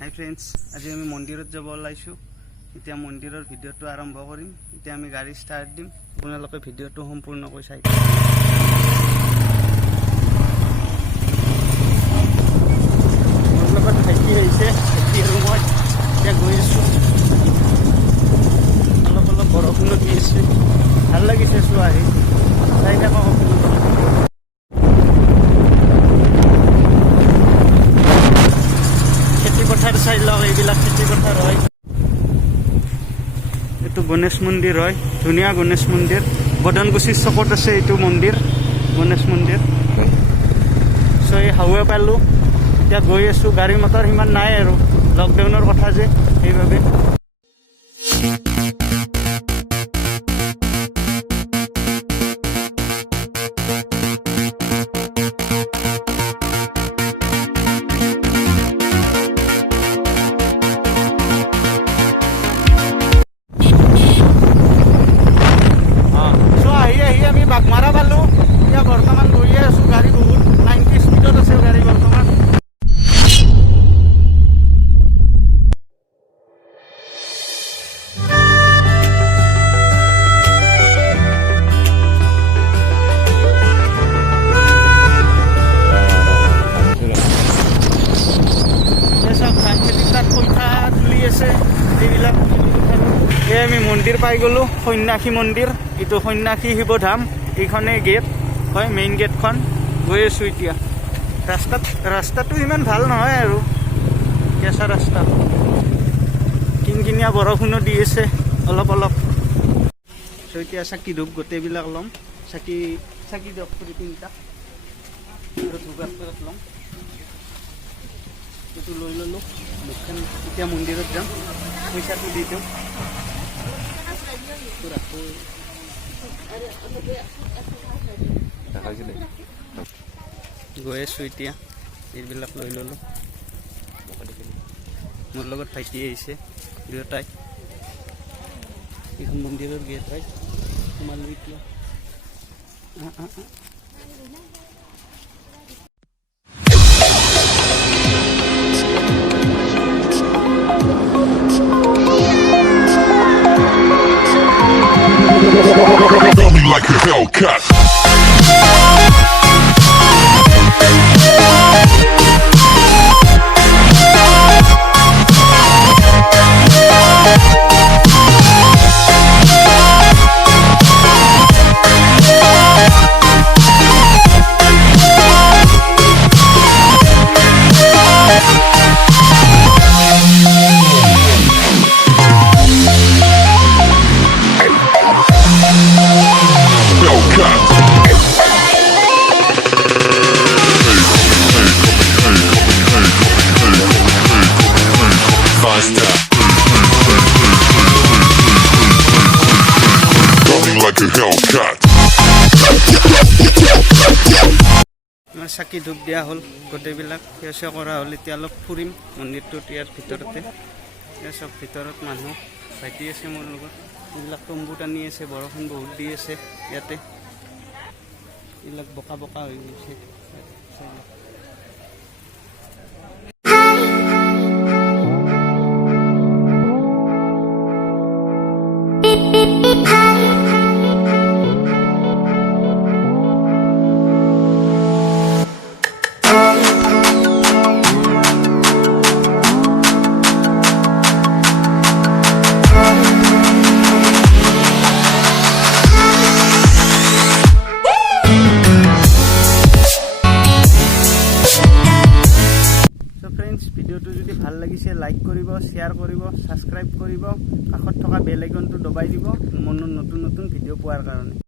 হাই friends, আজি আমি মন্দিৰত যাব ওলাইছোঁ। এতিয়া মন্দিৰৰ ভিডিঅ'টো আৰম্ভ কৰিম। এতিয়া আমি গাড়ী ষ্টাৰ্ট দিম, আপোনালোকে ভিডিঅ'টো সম্পূৰ্ণকৈ চাই। মোৰ লগত ভাইটি আহিছে, ভাইটি আৰু মই এতিয়া গৈ আছোঁ। অলপ অলপ বৰষুণো দি আছে, ভাল লাগিছে চোৱা আহি। চাই থাকক আপোনালোকে। চাই লওক, এইবিলাক খেতি পথাৰ হয়। এইটো গণেশ মন্দিৰ হয়, ধুনীয়া গণেশ মন্দিৰ। বদনগুচিৰ চকত আছে এইটো মন্দিৰ, গণেশ মন্দিৰ। চ' এই হাৱে পালোঁ, এতিয়া গৈ আছোঁ। গাড়ী মটৰ সিমান নাই আৰু, লকডাউনৰ কথা যে, সেইবাবে। বাগমাৰা পালোঁ, এতিয়া বৰ্তমান গৈয়ে আছোঁ। গাড়ী বহুত 90 স্পীডত আছে গাড়ী বৰ্তমান। চব ধান খেতিবিলাক পইচা তুলি আছে এইবিলাক। এই আমি মন্দিৰ পাই গ'লোঁ, সন্যাসী মন্দিৰ। এইটো সন্যাসী শিৱধাম, এইখনেই গেট হয়, মেইন গেটখন। গৈ আছোঁ এতিয়া। ৰাস্তাটো ইমান ভাল নহয় আৰু, কেঁচা ৰাস্তা। কিনকিনীয়া বৰষুণো দি আছে অলপ অলপ। চ' এতিয়া চাকি ধূপ গোটেইবিলাক ল'ম। চাকি দিয়ক কৰি 3টা আৰু ধূপ একপাত ল'ম। এইটো লৈ ল'লোঁ, মুখখন। এতিয়া মন্দিৰত যাম, পইচাটো দি দিওঁ। গৈ আছোঁ এতিয়া, এইবিলাক লৈ ল'লোঁ। মোৰ লগত ভাইটি আহিছে, দুয়োটাই। এইখন মন্দিৰৰ গেট হয়, সোমালোঁ এতিয়া। Feel me like a Hellcat. চাকি ধূপ দিয়া হ'ল, গোটেইবিলাক সেৱা কৰা হ'ল। এতিয়া অলপ ফুৰিম মন্দিৰটোত, ইয়াৰ ভিতৰতে। চব ভিতৰত মানুহ। ভাইটি আছে মোৰ লগত, এইবিলাক তম্বু টানি আছে। বৰষুণ বহুত দি আছে ইয়াতে, এইবিলাক বোকা বোকা হৈ গৈছে। ভিডিঅ'টো যদি ভাল লাগিছে লাইক কৰিব, শ্বেয়াৰ কৰিব, ছাবস্ক্ৰাইব কৰিব, কাষত থকা বেল আইকনটো দবাই দিব মোৰ নতুন নতুন ভিডিঅ' পোৱাৰ কাৰণে।